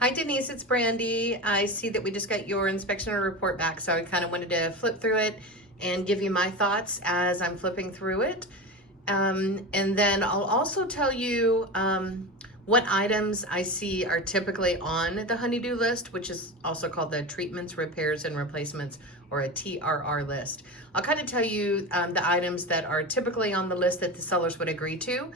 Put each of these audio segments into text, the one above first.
Hi Denise, it's Brandy. I see that we just got your inspection report back, so I kind of wanted to flip through it and give you my thoughts as I'm flipping through it. And then I'll also tell you what items I see are typically on the honeydew list, which is also called the treatments, repairs, and replacements, or a TRR list. I'll kind of tell you the items that are typically on the list that the sellers would agree to.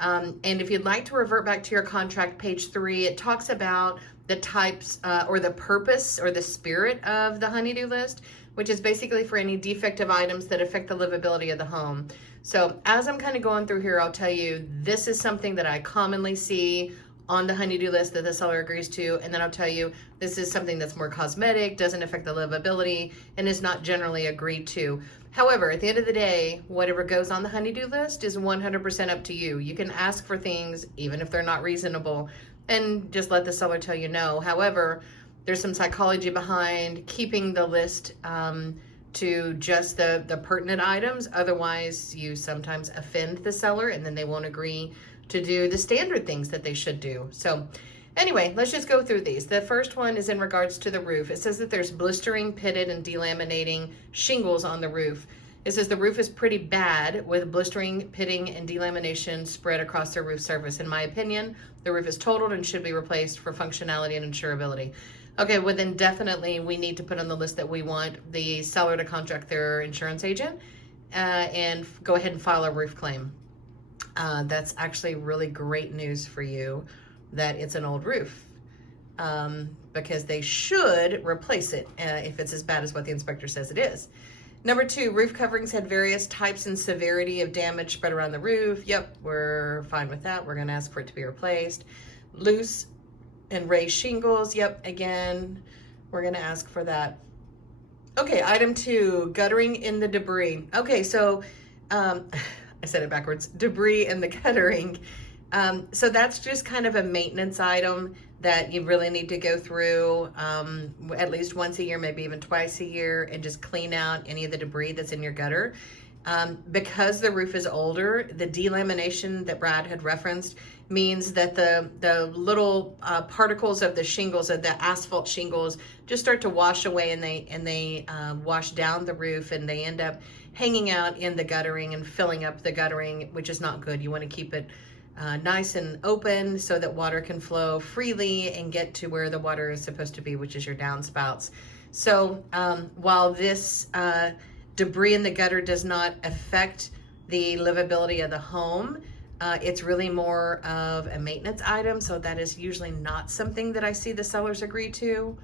And if you'd like to revert back to your contract, page 3, it talks about the types or the purpose or the spirit of the honeydew list, which is basically for any defective items that affect the livability of the home. So as I'm kind of going through here, I'll tell you this is something that I commonly see on the honeydew list that the seller agrees to, and then I'll tell you this is something that's more cosmetic, doesn't affect the livability, and is not generally agreed to. However, at the end of the day, whatever goes on the honeydew list is 100% up to you. You can ask for things even if they're not reasonable and just let the seller tell you no. However, there's some psychology behind keeping the list to just the pertinent items. Otherwise, you sometimes offend the seller and then they won't agree to do the standard things that they should do. So anyway, let's just go through these. The first one is in regards to the roof. It says that there's blistering, pitted, and delaminating shingles on the roof. It says the roof is pretty bad with blistering, pitting, and delamination spread across the roof surface. In my opinion, the roof is totaled and should be replaced for functionality and insurability. Okay, well then definitely we need to put on the list that we want the seller to contact their insurance agent and go ahead and file a roof claim. That's actually really great news for you that it's an old roof because they should replace it if it's as bad as what the inspector says it is. Number 2, roof coverings had various types and severity of damage spread around the roof. Yep, we're fine with that. We're going to ask for it to be replaced. Loose and raised shingles. Yep, again, we're going to ask for that. Okay, item 2, guttering in the debris. Okay, so I said it backwards. Debris in the guttering. So that's just kind of a maintenance item that you really need to go through at least once a year, maybe even twice a year, and just clean out any of the debris that's in your gutter. Because the roof is older, the delamination that Brad had referenced means that the little particles of the shingles, of the asphalt shingles, just start to wash away, and they wash down the roof, and they end up hanging out in the guttering and filling up the guttering, which is not good. You want to keep it nice and open so that water can flow freely and get to where the water is supposed to be, which is your downspouts. So while this debris in the gutter does not affect the livability of the home, it's really more of a maintenance item. So that is usually not something that I see the sellers agree to.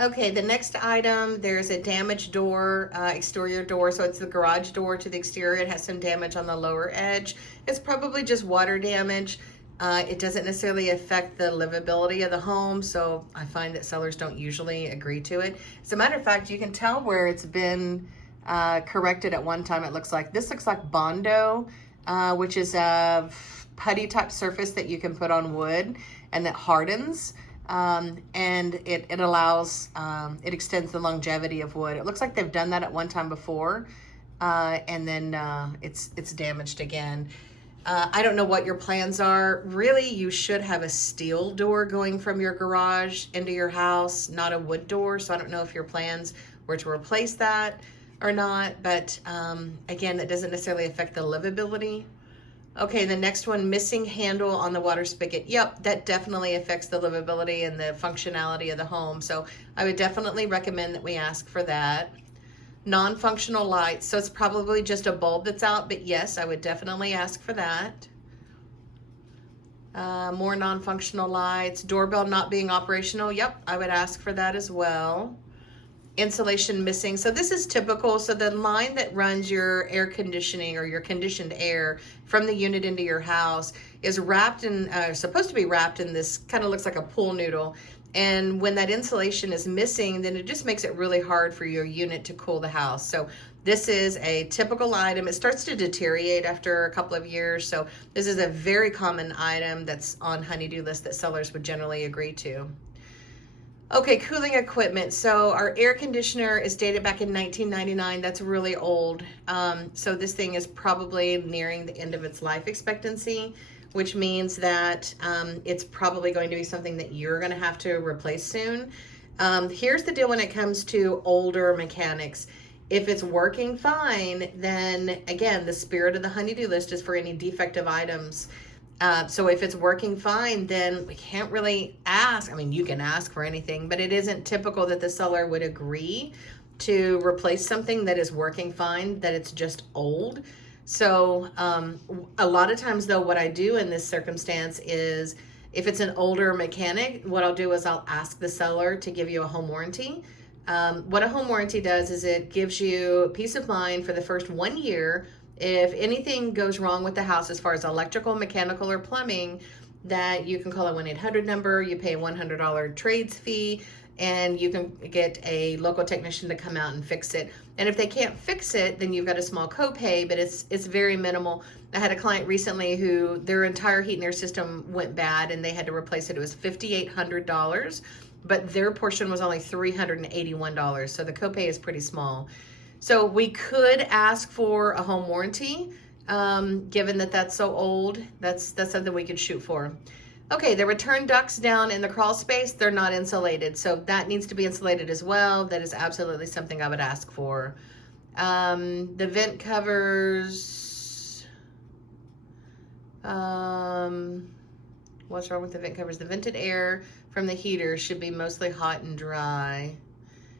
Okay, the next item, there's a damaged door, exterior door. So it's the garage door to the exterior. It has some damage on the lower edge. It's probably just water damage. It doesn't necessarily affect the livability of the home, so I find that sellers don't usually agree to it. As a matter of fact, you can tell where it's been corrected at one time. It looks like, this looks like Bondo, which is a putty type surface that you can put on wood and that hardens. And it allows, it extends the longevity of wood. It looks like they've done that at one time before, and then it's damaged again. I don't know what your plans are. Really, you should have a steel door going from your garage into your house, not a wood door. So I don't know if your plans were to replace that or not, but again, that doesn't necessarily affect the livability. Okay, the next one, missing handle on the water spigot. Yep, that definitely affects the livability and the functionality of the home. So I would definitely recommend that we ask for that. Non-functional lights, so it's probably just a bulb that's out, but yes, I would definitely ask for that. More non-functional lights. Doorbell not being operational. Yep, I would ask for that as well. Insulation missing. So this is typical. So the line that runs your air conditioning or your conditioned air from the unit into your house is wrapped in, supposed to be wrapped in this, kind of looks like a pool noodle. And when that insulation is missing, then it just makes it really hard for your unit to cool the house. So this is a typical item. It starts to deteriorate after a couple of years. So this is a very common item that's on honeydew list that sellers would generally agree to. Okay, cooling equipment. So our air conditioner is dated back in 1999. That's really old. So this thing is probably nearing the end of its life expectancy. which means that it's probably going to be something that you're going to have to replace soon. Here's the deal when it comes to older mechanics. If it's working fine, then again, the spirit of the honey-do list is for any defective items. So if it's working fine, then we can't really ask. I mean, you can ask for anything, but it isn't typical that the seller would agree to replace something that is working fine, that it's just old. So a lot of times though, what I do in this circumstance is if it's an older mechanic, what I'll do is I'll ask the seller to give you a home warranty. What a home warranty does is it gives you peace of mind for the first 1 year. If anything goes wrong with the house as far as electrical, mechanical, or plumbing, that you can call a 1-800 number, you pay a $100 trades fee, and you can get a local technician to come out and fix it. And if they can't fix it, then you've got a small copay, but it's very minimal. I had a client recently who their entire heat and air system went bad and they had to replace it. It was $5,800, but their portion was only $381. So the copay is pretty small. So we could ask for a home warranty, given that that's so old. That's something we could shoot for. Okay, the return ducts down in the crawl space, they're not insulated. So that needs to be insulated as well. That is absolutely something I would ask for. The vent covers, what's wrong with the vent covers? The vented air from the heater should be mostly hot and dry.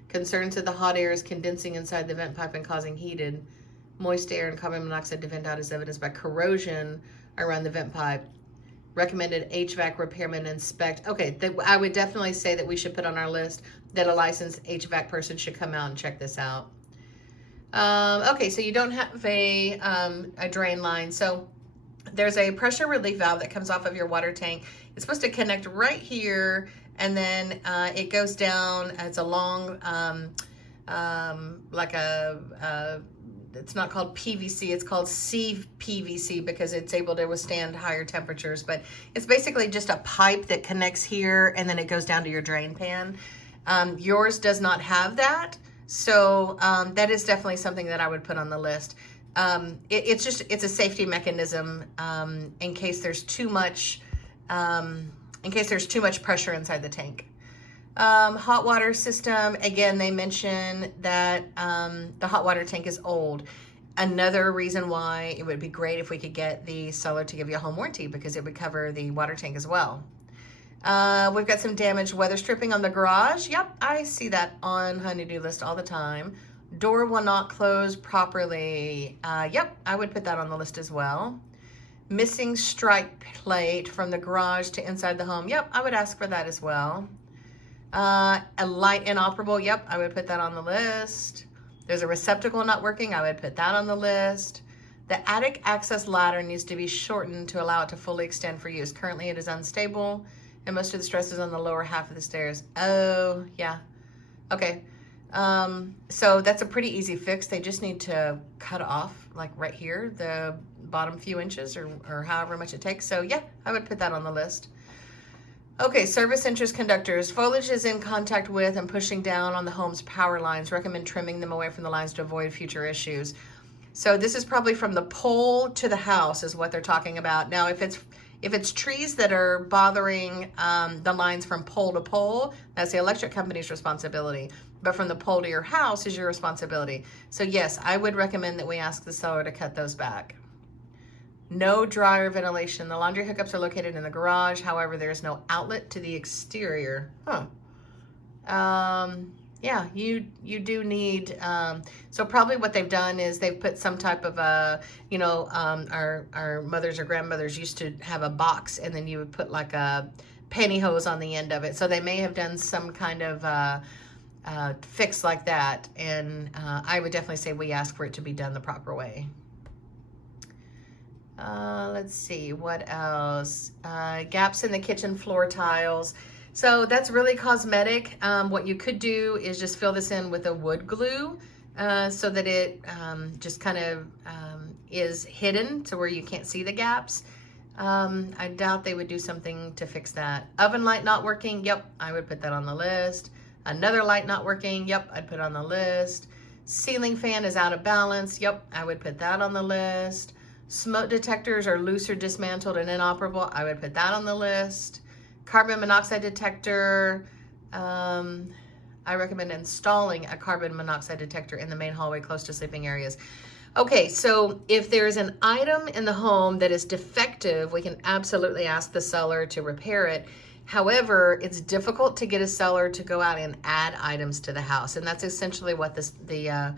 Concerns that the hot air is condensing inside the vent pipe and causing heated, moist air and carbon monoxide to vent out as evidenced by corrosion around the vent pipe. Recommended HVAC repairman inspect. Okay, I would definitely say that we should put on our list that a licensed HVAC person should come out and check this out. Okay, so you don't have a drain line. So there's a pressure relief valve that comes off of your water tank. It's supposed to connect right here, and then it goes down. It's a long, like it's not called PVC, it's called CPVC because it's able to withstand higher temperatures. But it's basically just a pipe that connects here and then it goes down to your drain pan. Yours does not have that. So that is definitely something that I would put on the list. It's a safety mechanism in case there's too much pressure inside the tank. Hot water system, again, they mention that the hot water tank is old. Another reason why it would be great if we could get the seller to give you a home warranty, because it would cover the water tank as well. We've got some damaged weather stripping on the garage. Yep, I see that on honey-do list all the time. Door will not close properly. Yep, I would put that on the list as well. Missing strike plate from the garage to inside the home. Yep, I would ask for that as well. A light inoperable. Yep, I would put that on the list. There's a receptacle not working. I would put that on the list. The attic access ladder needs to be shortened to allow it to fully extend for use. Currently it is unstable and most of the stress is on the lower half of the stairs. Oh, yeah. Okay. So that's a pretty easy fix. They just need to cut off, like right here, the bottom few inches or however much it takes. So yeah, I would put that on the list. Okay, service interest conductors. Foliage is in contact with and pushing down on the home's power lines. Recommend trimming them away from the lines to avoid future issues. So this is probably from the pole to the house is what they're talking about. Now, if it's trees that are bothering the lines from pole to pole, that's the electric company's responsibility. But from the pole to your house is your responsibility. So yes, I would recommend that we ask the seller to cut those back. No dryer ventilation. The laundry hookups are located in the garage. However, there is no outlet to the exterior. Huh. Yeah, you do need, so probably what they've done is they've put some type of our mothers or grandmothers used to have a box and then you would put like a pantyhose on the end of it. So they may have done some kind of fix like that. And I would definitely say we ask for it to be done the proper way. Let's see, what else? Gaps in the kitchen floor tiles. So that's really cosmetic. What you could do is just fill this in with a wood glue so that it just kind of is hidden to where you can't see the gaps. I doubt they would do something to fix that. Oven light not working. Yep, I would put that on the list. Another light not working. Yep, I'd put on the list. Ceiling fan is out of balance. Yep, I would put that on the list. Smoke detectors are loose or dismantled and inoperable. I would put that on the list. Carbon monoxide detector. I recommend installing a carbon monoxide detector in the main hallway close to sleeping areas. Okay, so if there's an item in the home that is defective, we can absolutely ask the seller to repair it. However, it's difficult to get a seller to go out and add items to the house. And that's essentially what the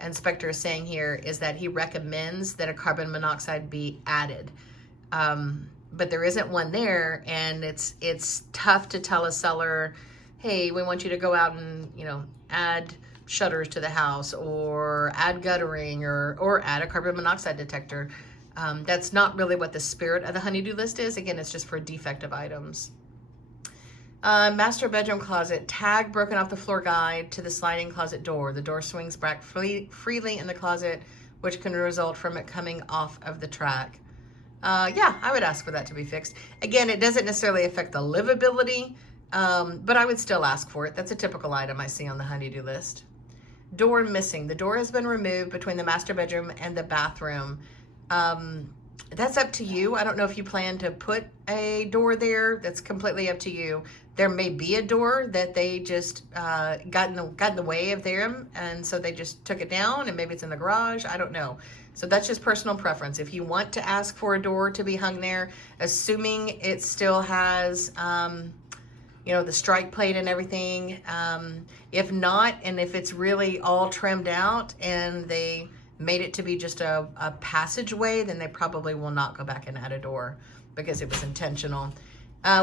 inspector is saying here, is that he recommends that a carbon monoxide be added. But there isn't one there, and it's tough to tell a seller, hey, we want you to go out and, add shutters to the house, or add guttering, or add a carbon monoxide detector. That's not really what the spirit of the honeydew list is. Again, it's just for defective items. Master bedroom closet, tag broken off the floor guide to the sliding closet door. The door swings back freely in the closet, which can result from it coming off of the track. Yeah, I would ask for that to be fixed. Again, it doesn't necessarily affect the livability, but I would still ask for it. That's a typical item I see on the honeydew list. Door missing. The door has been removed between the master bedroom and the bathroom. That's up to you. I don't know if you plan to put a door there. That's completely up to you. There may be a door that they just got in the way of them, and so they just took it down, and maybe it's in the garage. I don't know. So that's just personal preference. If you want to ask for a door to be hung there, assuming it still has the strike plate and everything. If not, and if it's really all trimmed out and they made it to be just a passageway, then they probably will not go back and add a door because it was intentional.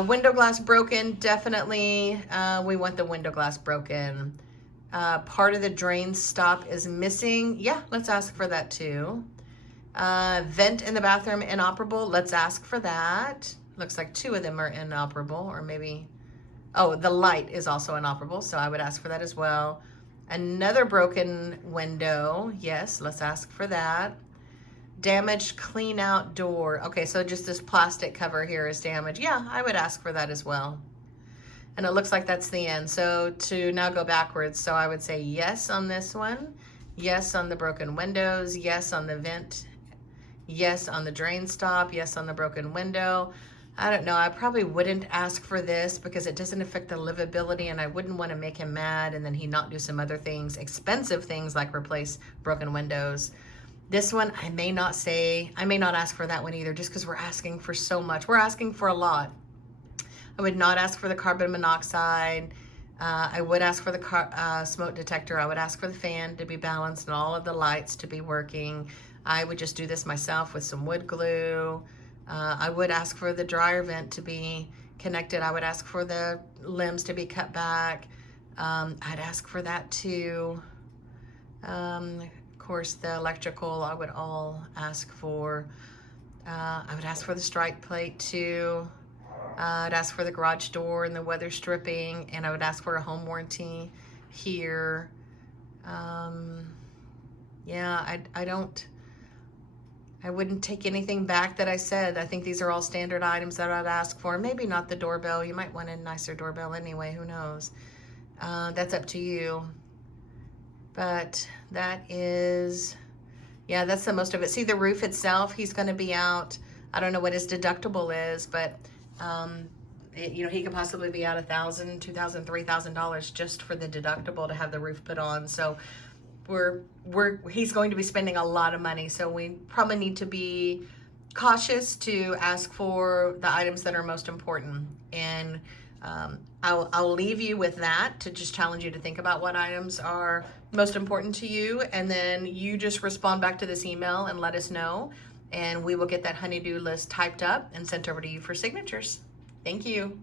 Window glass broken, definitely we want the window glass broken. Part of the drain stop is missing. Yeah, let's ask for that too. Vent in the bathroom inoperable. Let's ask for that. Looks like 2 of them are inoperable, or maybe, oh, the light is also inoperable, so I would ask for that as well. Another broken window. Yes, let's ask for that. Damaged clean out door. Okay, so just this plastic cover here is damaged. Yeah, I would ask for that as well. And it looks like that's the end. So to now go backwards, so I would say yes on this one, yes on the broken windows, yes on the vent, yes on the drain stop, yes on the broken window. I don't know, I probably wouldn't ask for this because it doesn't affect the livability, and I wouldn't want to make him mad and then he not do some other things, expensive things like replace broken windows. This one, I may not ask for that one either, just because we're asking for so much. We're asking for a lot. I would not ask for the carbon monoxide. I would ask for the smoke detector. I would ask for the fan to be balanced and all of the lights to be working. I would just do this myself with some wood glue. I would ask for the dryer vent to be connected. I would ask for the limbs to be cut back. I'd ask for that too. Of course, the electrical I would all ask for. I would ask for the strike plate too. I'd ask for the garage door and the weather stripping, and I would ask for a home warranty here. Yeah, I wouldn't take anything back that I said. I think these are all standard items that I'd ask for. Maybe not the doorbell. You might want a nicer doorbell anyway. Who knows? That's up to you. But that is, yeah, that's the most of it. See, the roof itself, he's going to be out. I don't know what his deductible is, but he could possibly be out $1,000, $2,000, $3,000 just for the deductible to have the roof put on. So he's going to be spending a lot of money. So we probably need to be cautious to ask for the items that are most important. And I'll leave you with that to just challenge you to think about what items are most important to you. And then you just respond back to this email and let us know. And we will get that honeydew list typed up and sent over to you for signatures. Thank you.